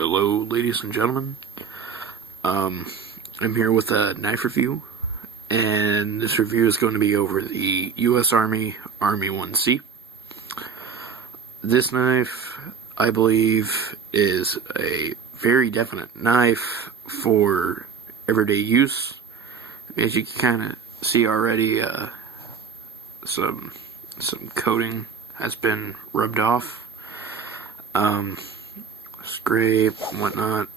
Hello, ladies and gentlemen. I'm here with a knife review, and this review is going to be over the U.S. Army Army1c. This knife, I believe, is a very definite knife for everyday use. As you can kind of see already, some coating has been rubbed off. Scrape and whatnot.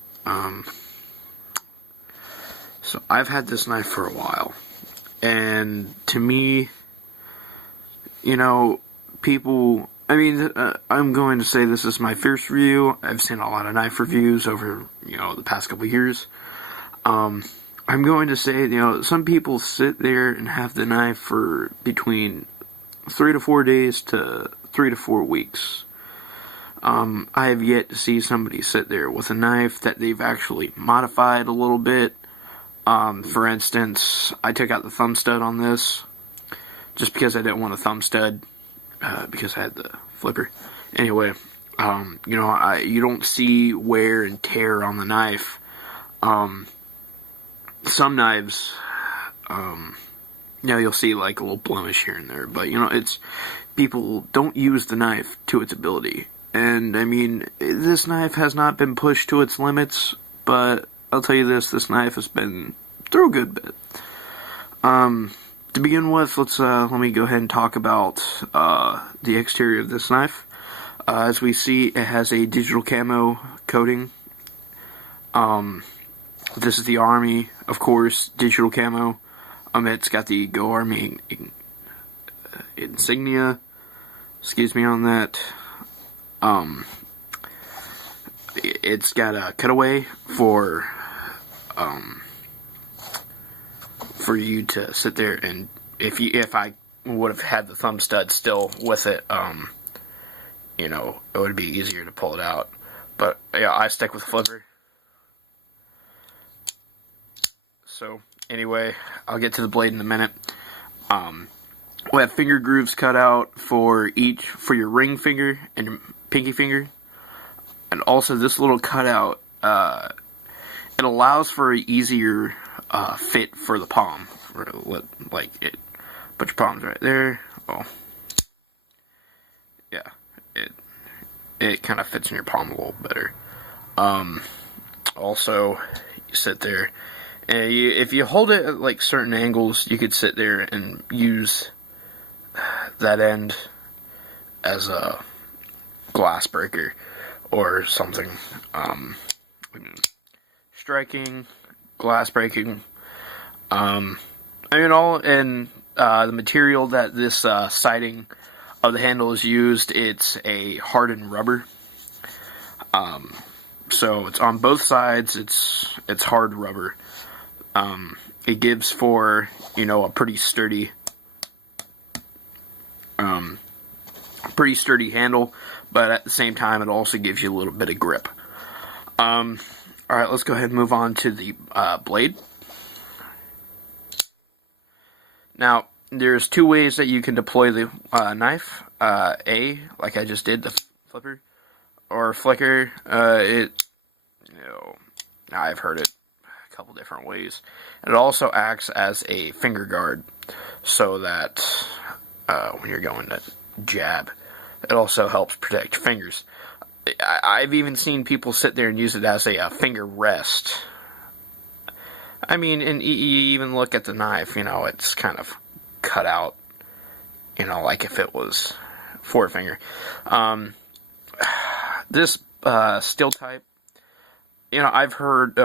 So I've had this knife for a while, and to me, people, I'm going to say this is my first review. I've seen a lot of knife reviews over, the past couple years. I'm going to say, some people sit there and have the knife for between 3 to 4 days to 3 to 4 weeks. I have yet to see somebody sit there with a knife that they've actually modified a little bit. For instance, I took out the thumb stud on this just because I didn't want a thumb stud, because I had the flipper. Anyway, you don't see wear and tear on the knife. Some knives, you'll see like a little blemish here and there, but it's people don't use the knife to its ability. And, this knife has not been pushed to its limits, but I'll tell you this knife has been through a good bit. To begin with, let me go ahead and talk about the exterior of this knife. As we see, it has a digital camo coating. This is the Army, of course, digital camo. It's got the Go Army insignia. Excuse me on that. It's got a cutaway for you to sit there, and if I would have had the thumb stud still with it, it would be easier to pull it out. But yeah, I stick with flipper. So anyway, I'll get to the blade in a minute. We have finger grooves cut out for your ring finger and your pinky finger. And also this little cutout, it allows for an easier fit for the palm. Put your palms right there. Oh, yeah, it kind of fits in your palm a little better. Also, you sit there, and if you hold it at like certain angles, you could sit there and use that end as a glass breaker or something. Striking, glass breaking. The material that this siding of the handle is used, it's a hardened rubber. So it's on both sides. It's hard rubber. It gives for a pretty sturdy handle, but at the same time it also gives you a little bit of grip. Alright, let's go ahead and move on to the blade. Now, there's two ways that you can deploy the knife. Like I just did, the flipper, or flicker. I've heard it a couple different ways. And it also acts as a finger guard, so that when you're going to jab, it also helps protect your fingers. I've even seen people sit there and use it as a finger rest. And you even look at the knife, it's kind of cut out, like if it was forefinger. This steel type, I've heard,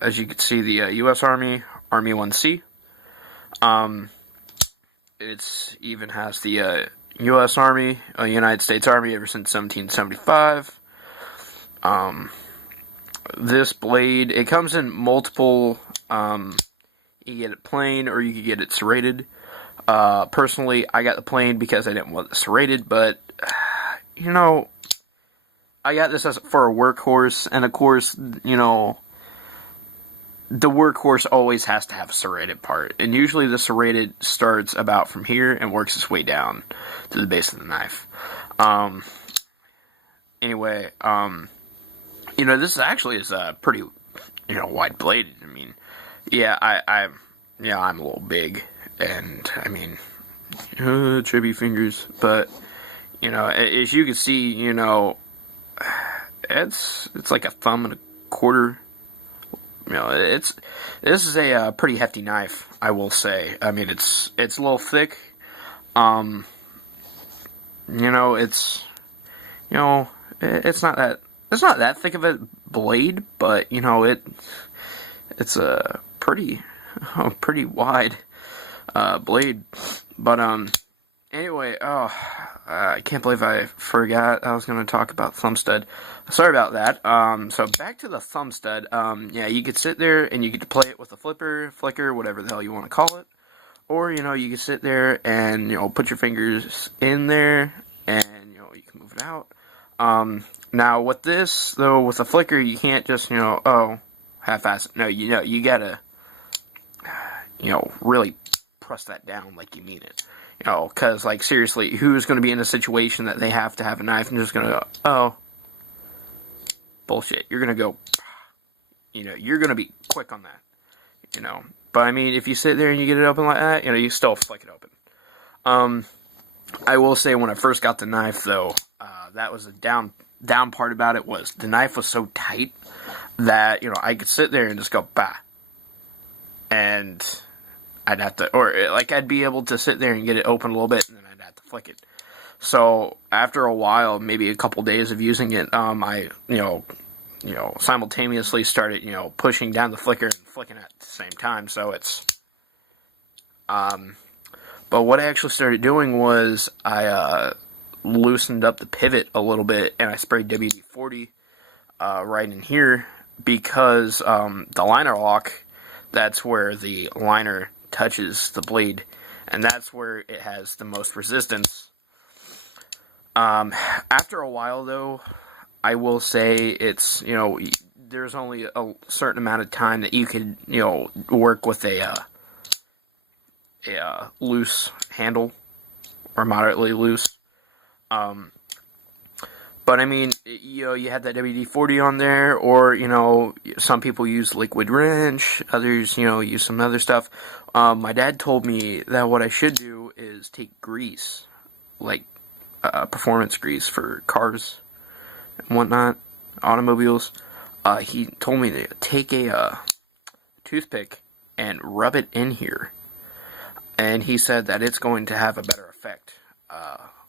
as you can see, the U.S. Army Army1c. It even has the U.S. Army, United States Army ever since 1775. This blade, it comes in multiple, you get it plain or you can get it serrated. Personally, I got the plain because I didn't want it serrated, but, I got this for a workhorse, and of course, the workhorse always has to have a serrated part, and usually the serrated starts about from here and works its way down to the base of the knife. Anyway, this actually is a pretty, wide bladed. I mean, yeah, I'm a little big, and I mean, chubby fingers, but as you can see, it's like a thumb and a quarter. This is a pretty hefty knife, I will say. I mean, it's a little thick. It's not that thick of a blade, but it's a pretty wide blade. But anyway, I can't believe I forgot I was going to talk about thumb stud. Sorry about that. So back to the thumb stud. Yeah, you could sit there and you get to play it with a flicker, whatever the hell you want to call it. Or, you can sit there and, put your fingers in there and, you can move it out. Now with this, though, with a flicker, you can't just, half-ass it. No, you gotta, really press that down like you mean it. Because, like, seriously, who's going to be in a situation that they have to have a knife and just going to go, oh, bullshit. You're going to go, you're going to be quick on that, But, I mean, if you sit there and you get it open like that, you still flick it open. I will say when I first got the knife, though, that was a down part about it was the knife was so tight that, I could sit there and just go, bah. And I'd have to, or like I'd be able to sit there and get it open a little bit, and then I'd have to flick it. So after a while, maybe a couple days of using it, I simultaneously started pushing down the flicker and flicking at the same time. So it's but what I actually started doing was I loosened up the pivot a little bit, and I sprayed WD-40 right in here because the liner lock, that's where the liner touches the blade, and that's where it has the most resistance. After a while, though, I will say it's, there's only a certain amount of time that you could, work with a loose handle, or moderately loose. But I mean, you had that WD-40 on there, or, some people use liquid wrench, others, use some other stuff. My dad told me that what I should do is take grease, like, performance grease for cars and whatnot, automobiles. He told me to take a toothpick and rub it in here, and he said that it's going to have a better effect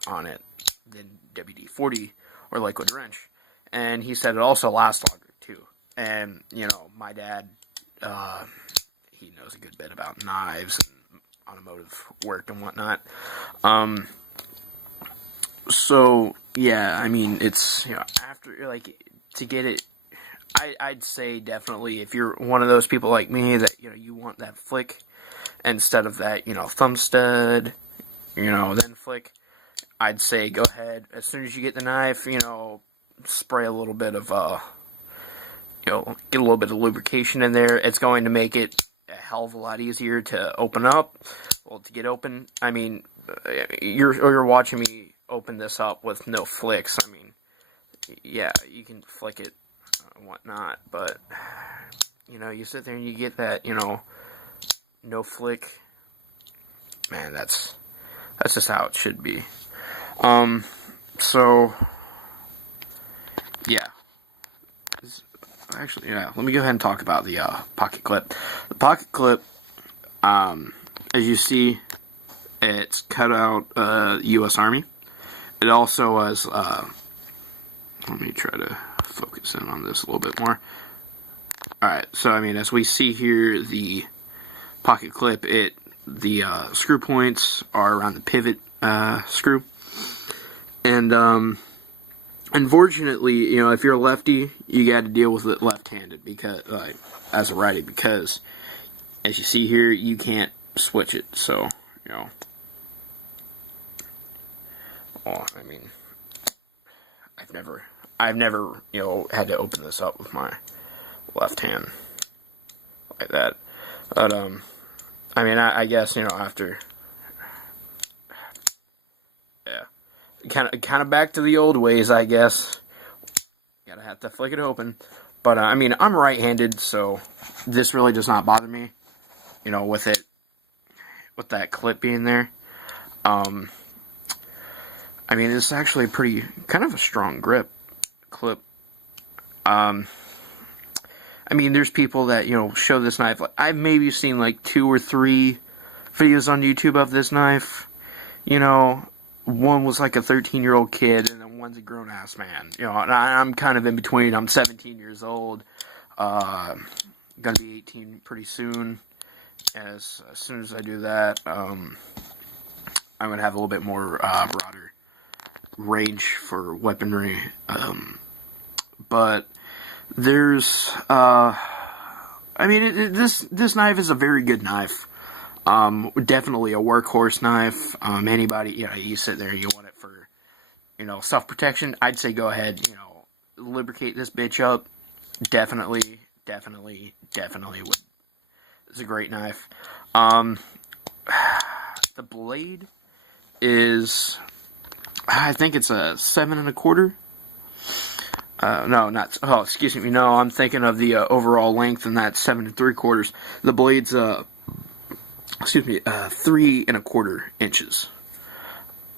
on it than WD-40 or liquid wrench. And he said it also lasts longer too. And my dad, he knows a good bit about knives and automotive work and whatnot. So yeah, I mean, it's after, like, to get it, I'd say definitely if you're one of those people like me that you want that flick instead of that thumb stud, then flick, I'd say go ahead as soon as you get the knife, spray a little bit of get a little bit of lubrication in there. It's going to make it a hell of a lot easier to open up. Well, to get open, I mean, you're watching me open this up with no flicks. I mean, yeah, you can flick it and whatnot, but you sit there and you get that no flick. Man, that's just how it should be. So yeah. Actually, yeah, let me go ahead and talk about the pocket clip. The pocket clip, as you see, it's cut out U.S. Army. It also has, let me try to focus in on this a little bit more. Alright, so I mean, as we see here, the pocket clip, the screw points are around the pivot screw. And, unfortunately, if you're a lefty, you got to deal with it left-handed because, as a righty, because, as you see here, you can't switch it. So, well, I mean, I've never, had to open this up with my left hand like that. But, I mean, I guess, after, yeah. Kind of back to the old ways, I guess. gotta have to flick it open. But, I mean, I'm right-handed, so this really does not bother me, you know, with that clip being there. I mean, it's actually kind of a strong clip. I mean, there's people that, you know, show this knife. I've maybe seen, like, 2 or 3 videos on YouTube of this knife. You know, one was, like, a 13-year-old kid, and then one's a grown-ass man. You know, and I'm kind of in between. I'm 17 years old. Gonna be 18 pretty soon. As soon as I do that, I'm gonna have a little bit more, broader range for weaponry. But there's, I mean, this knife is a very good knife. Definitely a workhorse knife. Anybody, you know, you sit there, you want it for, you know, self-protection, I'd say go ahead, you know, lubricate this bitch up. Definitely would. It's a great knife. The blade is, I think it's a 7 1/4. No, not, oh, excuse me, no, I'm thinking of the overall length, and that's 7 3/4. The blade's, 3 1/4 inches.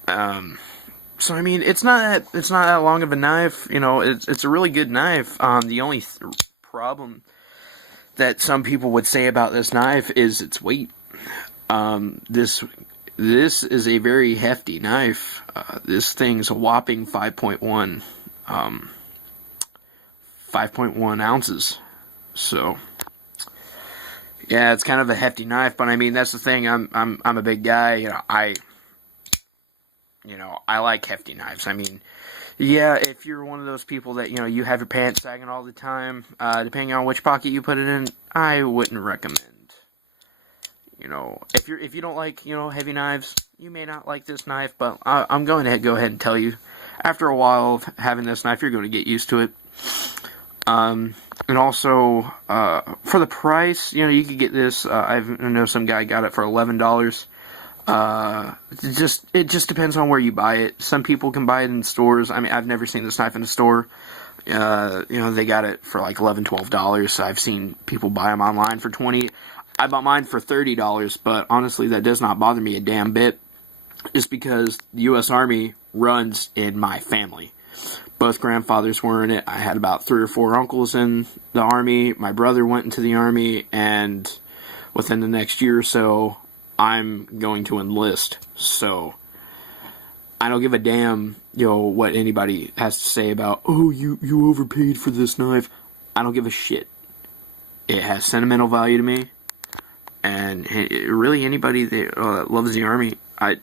So, I mean, it's not that long of a knife, you know, it's a really good knife. The only problem that some people would say about this knife is its weight. This is a very hefty knife. This thing's a whopping 5.1 ounces. So, yeah, it's kind of a hefty knife, but I mean, that's the thing. I'm a big guy. You know, I like hefty knives. I mean, yeah, if you're one of those people that, you know, you have your pants sagging all the time, depending on which pocket you put it in, I wouldn't recommend. You know, if you don't like, you know, heavy knives, you may not like this knife, but I'm going to go ahead and tell you, after a while of having this knife, you're going to get used to it. And also, for the price, you know, you could get this, I know some guy got it for $11. It just depends on where you buy it. Some people can buy it in stores. I mean, I've never seen this knife in a store. You know, they got it for like $11, $12. I've seen people buy them online for $20. I bought mine for $30, but honestly, that does not bother me a damn bit. It's because the U.S. Army runs in my family. Both grandfathers were in it. I had about 3 or 4 uncles in the Army. My brother went into the Army, and within the next year or so, I'm going to enlist. So, I don't give a damn, you know, what anybody has to say about, oh, you overpaid for this knife. I don't give a shit. It has sentimental value to me. And really, anybody that loves the Army, I'd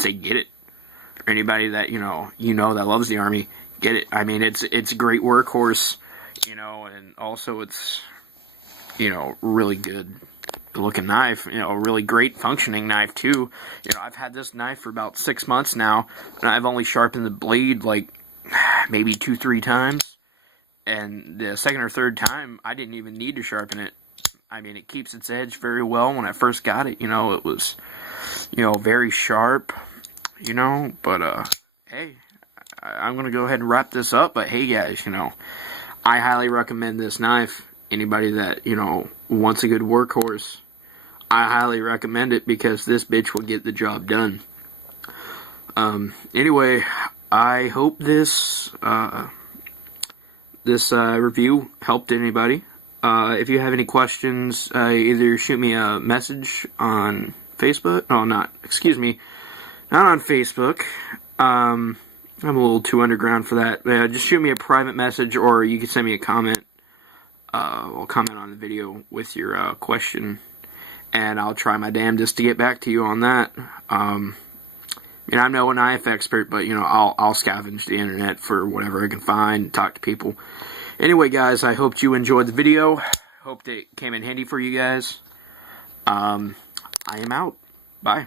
say get it. Or anybody that, you know that loves the Army, get it. I mean, it's a great workhorse, you know, and also it's, you know, really good looking knife, you know, a really great functioning knife too. You know, I've had this knife for about 6 months now, and I've only sharpened the blade like maybe 2-3 times, and the second or third time I didn't even need to sharpen it. I mean, it keeps its edge very well. When I first got it, you know, it was, you know, very sharp, you know, but hey, I'm gonna go ahead and wrap this up. But hey guys, you know, I highly recommend this knife. Anybody that, you know, wants a good workhorse, I highly recommend it, because this bitch will get the job done. Anyway, I hope this review helped anybody. If you have any questions, either shoot me a message on Facebook. Oh, not on Facebook. I'm a little too underground for that. Just shoot me a private message, or you can send me a comment. I'll comment on the video with your question, and I'll try my damnedest to get back to you on that. I'm no knife expert, but, you know, I'll scavenge the internet for whatever I can find, talk to people. Anyway, guys, I hope you enjoyed the video. Hope that it came in handy for you guys. I am out. Bye.